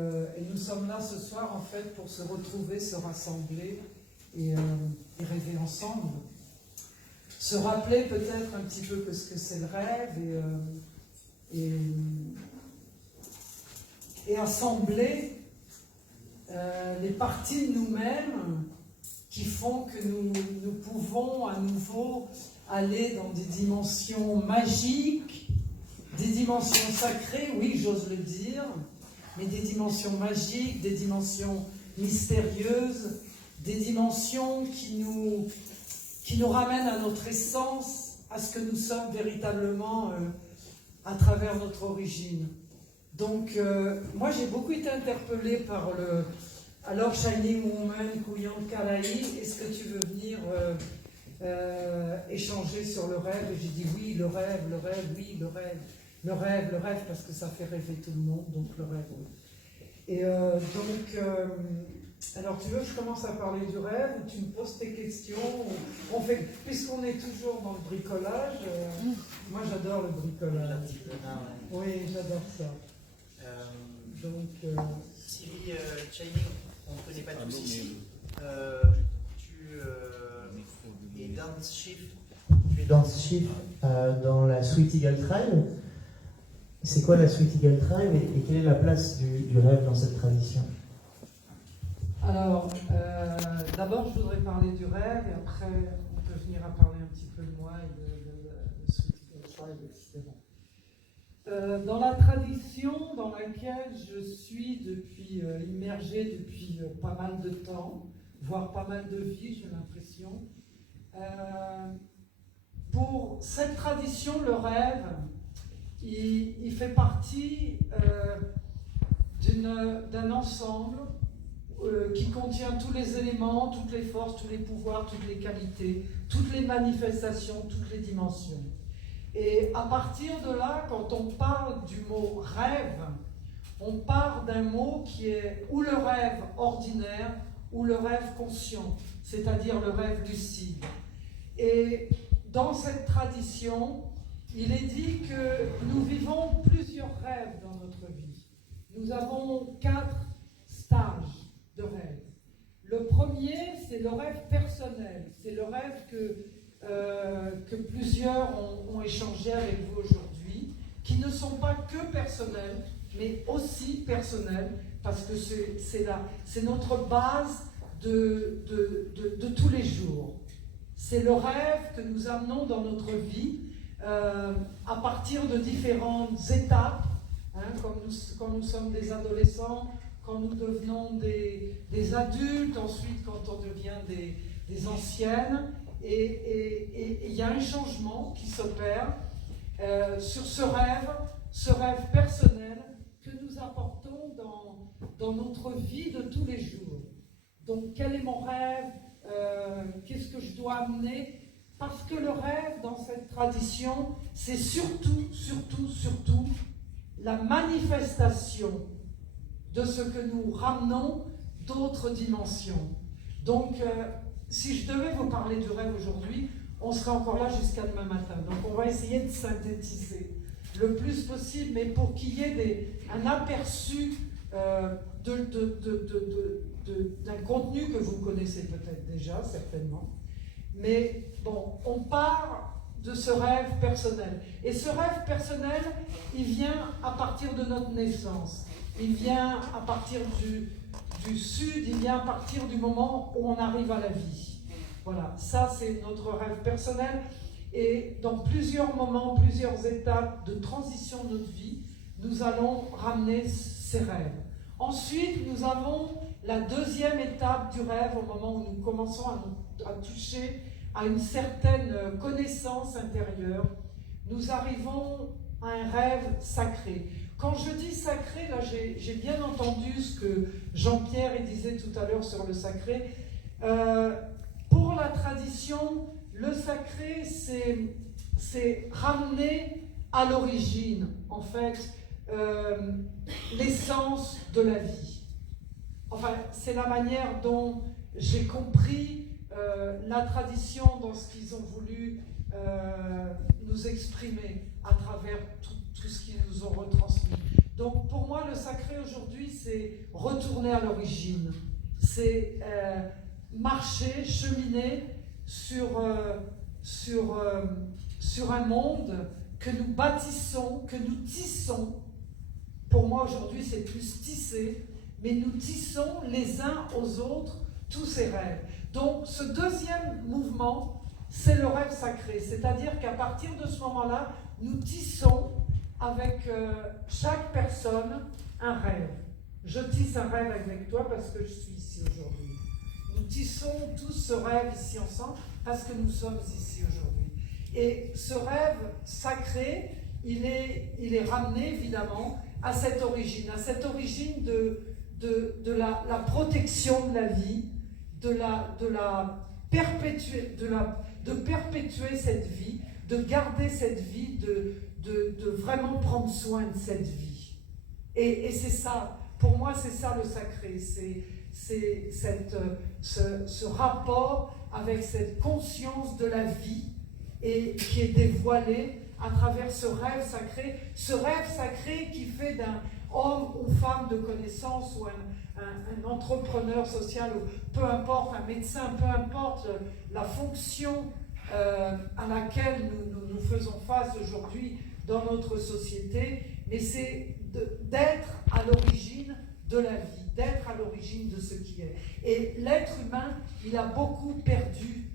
Et nous sommes là ce soir en fait pour se retrouver, se rassembler et rêver ensemble. Se rappeler peut-être un petit peu que ce que c'est le rêve et assembler les parties de nous-mêmes qui font que nous pouvons à nouveau aller dans des dimensions magiques, des dimensions sacrées, oui j'ose le dire, mais des dimensions magiques, des dimensions mystérieuses, des dimensions qui nous ramènent à notre essence, à ce que nous sommes véritablement à travers notre origine. Donc, moi j'ai beaucoup été interpellée par le « Alors, Shining Woman, Kuyan Kalaï, est-ce que tu veux venir échanger sur le rêve ?» Et j'ai dit « Oui, le rêve, oui, le rêve, parce que ça fait rêver tout le monde, donc le rêve, oui. » Et alors tu veux que je commence à parler du rêve, ou tu me poses tes questions, puisqu'on est toujours dans le bricolage, moi j'adore le bricolage. Oui, j'adore ça. Sylvie Shining, on ne connaît pas tous ici. Tu es dance chief dans la Sweet Eagle Tribe. C'est quoi la Sweet Eagle Tribe et quelle est la place du rêve dans cette tradition? Alors, d'abord je voudrais parler du rêve et après on peut venir à parler un petit peu de moi et de Sweet Eagle Tribe, etc. Dans la tradition dans laquelle je suis immergée depuis pas mal de temps, voire pas mal de vie, j'ai l'impression, pour cette tradition, le rêve, il fait partie d'un ensemble qui contient tous les éléments, toutes les forces, tous les pouvoirs, toutes les qualités, toutes les manifestations, toutes les dimensions. Et à partir de là, quand on parle du mot rêve, on part d'un mot qui est ou le rêve ordinaire ou le rêve conscient, c'est-à-dire le rêve lucide. Et dans cette tradition, il est dit que nous vivons plusieurs rêves dans notre vie. Nous avons 4 stages de rêve. Le premier, c'est le rêve personnel. C'est le rêve que plusieurs ont échangé avec vous aujourd'hui, qui ne sont pas que personnels, mais aussi personnels, parce que c'est notre base de tous les jours. C'est le rêve que nous amenons dans notre vie à partir de différentes étapes, quand nous sommes des adolescents, quand nous devenons des adultes, ensuite quand on devient des anciennes, et il y a un changement qui s'opère sur ce rêve personnel que nous apportons dans notre vie de tous les jours. Donc quel est mon rêve? Qu'est-ce que je dois amener? Parce que le rêve dans cette tradition, c'est surtout la manifestation de ce que nous ramenons d'autres dimensions. Donc, si je devais vous parler du rêve aujourd'hui, on serait encore là jusqu'à demain matin. Donc, on va essayer de synthétiser le plus possible, mais pour qu'il y ait un aperçu d'un contenu que vous connaissez peut-être déjà, certainement. Mais bon, on part de ce rêve personnel. Et ce rêve personnel, il vient à partir de notre naissance. Il vient à partir du sud, il vient à partir du moment où on arrive à la vie. Voilà, ça c'est notre rêve personnel. Et dans plusieurs moments, plusieurs étapes de transition de notre vie, nous allons ramener ces rêves. Ensuite, nous avons la deuxième étape du rêve, au moment où nous commençons à toucher à une certaine connaissance intérieure. Nous arrivons à un rêve sacré. Quand je dis sacré, là j'ai bien entendu ce que Jean-Pierre disait tout à l'heure sur le sacré. Pour la tradition, le sacré, c'est ramener à l'origine, en fait, l'essence de la vie. Enfin, c'est la manière dont j'ai compris la tradition dans ce qu'ils ont voulu nous exprimer à travers tout ce qu'ils nous ont retransmis. Donc pour moi, le sacré aujourd'hui, c'est retourner à l'origine. C'est marcher, cheminer sur un monde que nous bâtissons, que nous tissons. Pour moi aujourd'hui c'est plus tisser, mais nous tissons les uns aux autres tous ces rêves. Donc ce deuxième mouvement, c'est le rêve sacré, c'est-à-dire qu'à partir de ce moment-là, nous tissons avec chaque personne un rêve. Je tisse un rêve avec toi parce que je suis ici aujourd'hui. Nous tissons tous ce rêve ici ensemble parce que nous sommes ici aujourd'hui. Et ce rêve sacré, il est ramené évidemment à cette origine de la protection de la vie, de perpétuer cette vie, de garder cette vie, de vraiment prendre soin de cette vie. Et c'est ça, pour moi c'est ça le sacré, c'est ce rapport avec cette conscience de la vie et qui est dévoilée à travers ce rêve sacré qui fait d'un homme ou femme de connaissance ou un entrepreneur social, ou peu importe, un médecin, peu importe la fonction à laquelle nous faisons face aujourd'hui dans notre société, mais c'est d'être à l'origine de la vie, d'être à l'origine de ce qui est. Et l'être humain, il a beaucoup perdu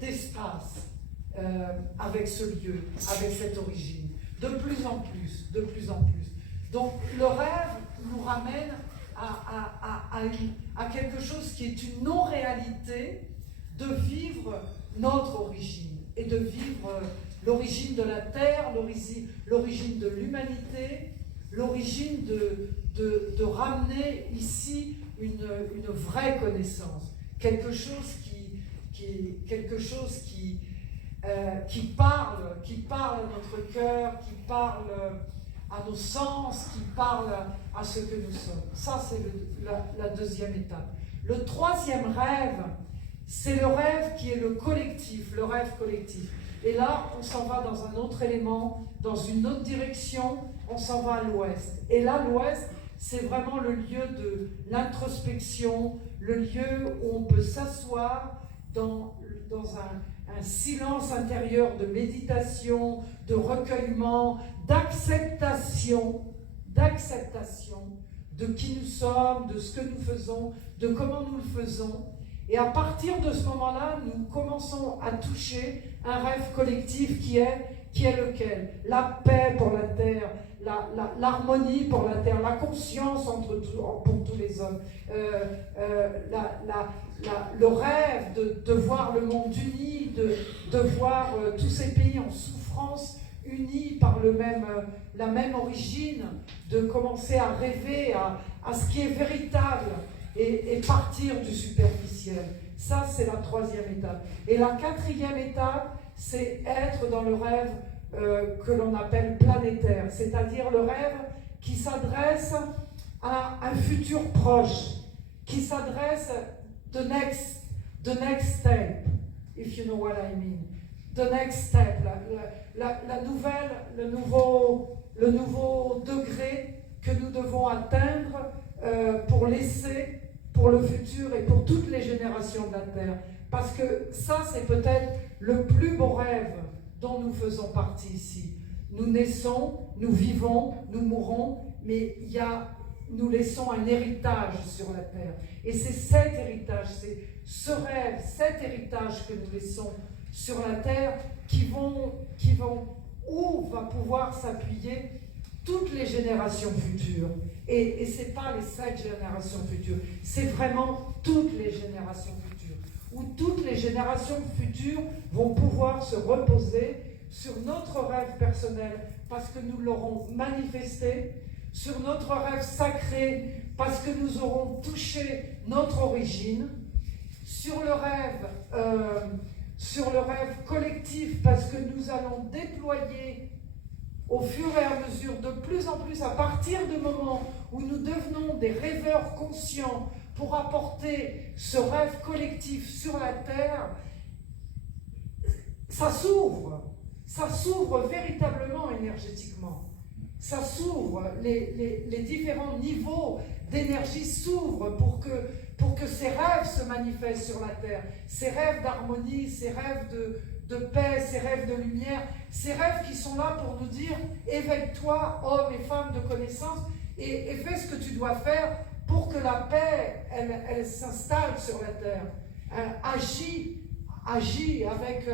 d'espace avec ce lieu, avec cette origine, de plus en plus. Donc le rêve nous ramène à quelque chose qui est une non-réalité, de vivre notre origine, et de vivre l'origine de la terre, l'origine de l'humanité, l'origine de ramener ici une vraie connaissance, quelque chose qui parle à notre cœur, qui parle à nos sens, qui parle à ce que nous sommes. Ça, c'est la deuxième étape. Le troisième rêve, c'est le rêve qui est le collectif, le rêve collectif. Et là, on s'en va dans un autre élément, dans une autre direction, on s'en va à l'ouest. Et là, l'ouest, c'est vraiment le lieu de l'introspection, le lieu où on peut s'asseoir dans un silence intérieur de méditation, de recueillement, d'acceptation de qui nous sommes, de ce que nous faisons, de comment nous le faisons. Et à partir de ce moment-là, nous commençons à toucher un rêve collectif qui est lequel? La paix pour la terre, l'harmonie pour la terre, la conscience pour tous les hommes, le rêve de voir le monde uni, de voir tous ces pays en souffrance unis par la même origine, de commencer à rêver à ce qui est véritable et partir du superficiel. Ça, c'est la troisième étape. Et la quatrième étape, c'est être dans le rêve que l'on appelle planétaire, c'est-à-dire le rêve qui s'adresse à un futur proche, qui s'adresse the next step, if you know what I mean. The next step, le nouveau degré que nous devons atteindre pour laisser pour le futur et pour toutes les générations de la Terre. Parce que ça, c'est peut-être le plus beau rêve dont nous faisons partie ici. Nous naissons, nous vivons, nous mourons, mais nous laissons un héritage sur la Terre. Et c'est cet héritage, c'est ce rêve, cet héritage que nous laissons sur la Terre où va pouvoir s'appuyer toutes les générations futures. Et ce n'est pas les 7 générations futures, c'est vraiment toutes les générations futures. Où toutes les générations futures vont pouvoir se reposer sur notre rêve personnel, parce que nous l'aurons manifesté, sur notre rêve sacré, parce que nous aurons touché notre origine, sur le rêve collectif, parce que nous allons déployer au fur et à mesure, de plus en plus, à partir du moment où nous devenons des rêveurs conscients pour apporter ce rêve collectif sur la Terre, ça s'ouvre véritablement énergétiquement. ça s'ouvre, les différents niveaux d'énergie s'ouvrent pour que ces rêves se manifestent sur la terre, ces rêves d'harmonie, ces rêves de paix, ces rêves de lumière, ces rêves qui sont là pour nous dire éveille-toi, hommes et femmes de connaissance, et fais ce que tu dois faire pour que la paix, elle s'installe sur la terre. Agis avec,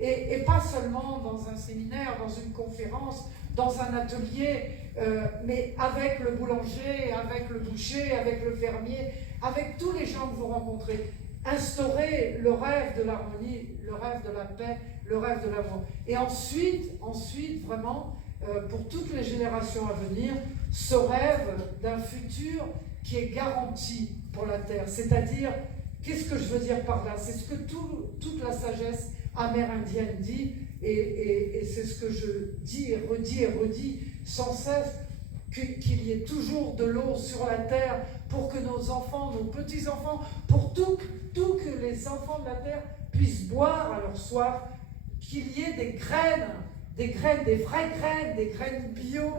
et pas seulement dans un séminaire, dans une conférence, dans un atelier, mais avec le boulanger, avec le boucher, avec le fermier, avec tous les gens que vous rencontrez. Instaurer le rêve de l'harmonie, le rêve de la paix, le rêve de l'amour. Et ensuite vraiment, pour toutes les générations à venir, ce rêve d'un futur qui est garanti pour la Terre. C'est-à-dire, qu'est-ce que je veux dire par là? C'est ce que toute la sagesse amérindienne dit, et c'est ce que je dis et redis sans cesse, qu'il y ait toujours de l'eau sur la terre pour que nos enfants, nos petits-enfants, pour tout que les enfants de la terre puissent boire à leur soif, qu'il y ait des graines, des vraies graines, des graines bio,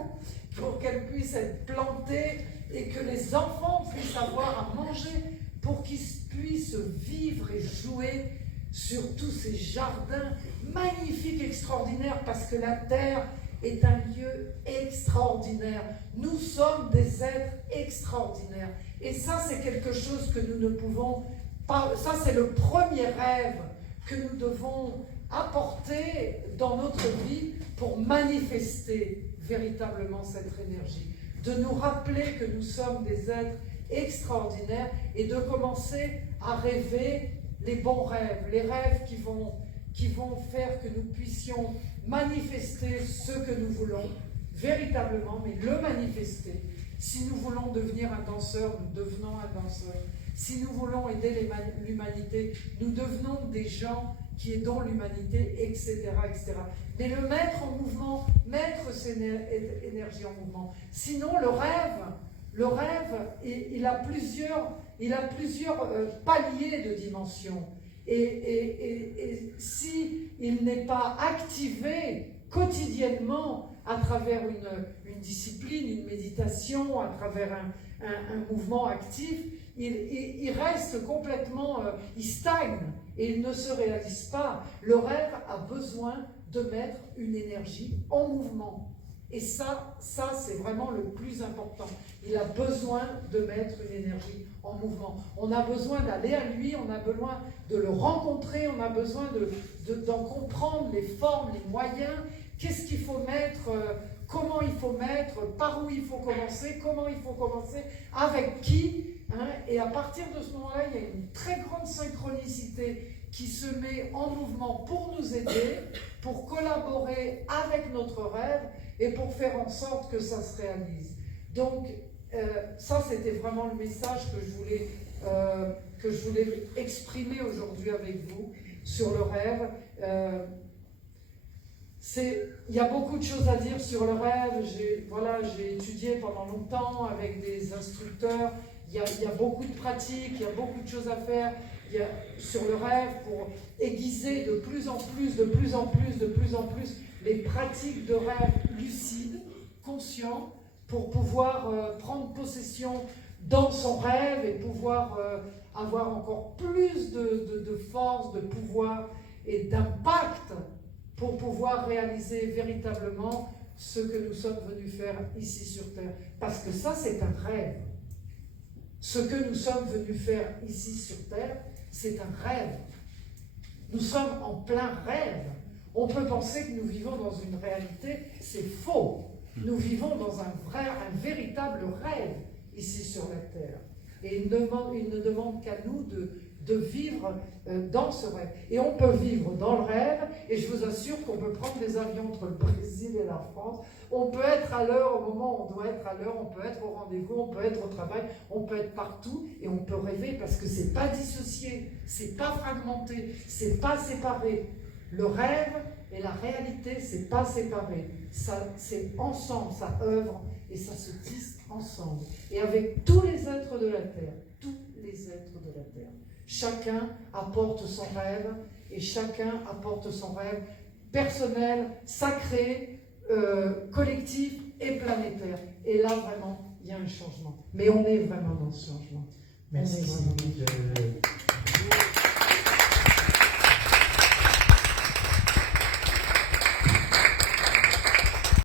pour qu'elles puissent être plantées et que les enfants puissent avoir à manger pour qu'ils puissent vivre et jouer sur tous ces jardins magnifiques, extraordinaires, parce que la terre est un lieu extraordinaire. Nous sommes des êtres extraordinaires. Et ça, c'est quelque chose que nous ne pouvons pas... Ça, c'est le premier rêve que nous devons apporter dans notre vie pour manifester véritablement cette énergie. De nous rappeler que nous sommes des êtres extraordinaires et de commencer à rêver les bons rêves, les rêves qui vont faire que nous puissions manifester ce que nous voulons, véritablement, mais le manifester. Si nous voulons devenir un danseur, nous devenons un danseur. Si nous voulons aider l'humanité, nous devenons des gens qui aidons l'humanité, etc., etc. Mais le mettre en mouvement, mettre cette énergie en mouvement. Sinon, le rêve, il a plusieurs paliers de dimension. Et si il n'est pas activé quotidiennement à travers une discipline, une méditation, à travers un mouvement actif, il reste complètement, il stagne et il ne se réalise pas. Le rêve a besoin de mettre une énergie en mouvement. Et ça c'est vraiment le plus important. Il a besoin de mettre une énergie en mouvement. On a besoin d'aller à lui, on a besoin de le rencontrer, on a besoin d'en comprendre les formes, les moyens, qu'est-ce qu'il faut mettre, comment il faut mettre, par où il faut commencer, comment il faut commencer, avec qui. Et à partir de ce moment-là, il y a une très grande synchronicité qui se met en mouvement pour nous aider, pour collaborer avec notre rêve et pour faire en sorte que ça se réalise. Donc, ça, c'était vraiment le message que je voulais exprimer aujourd'hui avec vous sur le rêve. Il y a beaucoup de choses à dire sur le rêve. J'ai étudié pendant longtemps avec des instructeurs. Il y a beaucoup de pratiques, il y a beaucoup de choses à faire sur le rêve pour aiguiser de plus en plus les pratiques de rêve lucides, conscients, pour pouvoir prendre possession dans son rêve et pouvoir avoir encore plus de force, de pouvoir et d'impact pour pouvoir réaliser véritablement ce que nous sommes venus faire ici sur Terre. Parce que ça, c'est un rêve. Ce que nous sommes venus faire ici sur Terre, c'est un rêve. Nous sommes en plein rêve. On peut penser que nous vivons dans une réalité, c'est faux. Nous vivons dans un véritable rêve ici sur la Terre. Et il ne demande qu'à nous de vivre dans ce rêve. Et on peut vivre dans le rêve, et je vous assure qu'on peut prendre des avions entre le Brésil et la France. On peut être à l'heure au moment où on doit être à l'heure, on peut être au rendez-vous, on peut être au travail, on peut être partout, et on peut rêver parce que c'est pas dissocié, c'est pas fragmenté, c'est pas séparé. Le rêve et la réalité, c'est pas séparé. Ça, c'est ensemble, ça œuvre et ça se tisse ensemble. Et avec tous les êtres de la Terre, tous les êtres de la Terre. Chacun apporte son rêve et chacun apporte son rêve personnel, sacré, collectif et planétaire. Et là, vraiment, il y a un changement. Mais on est vraiment dans ce changement. Merci Sylvie.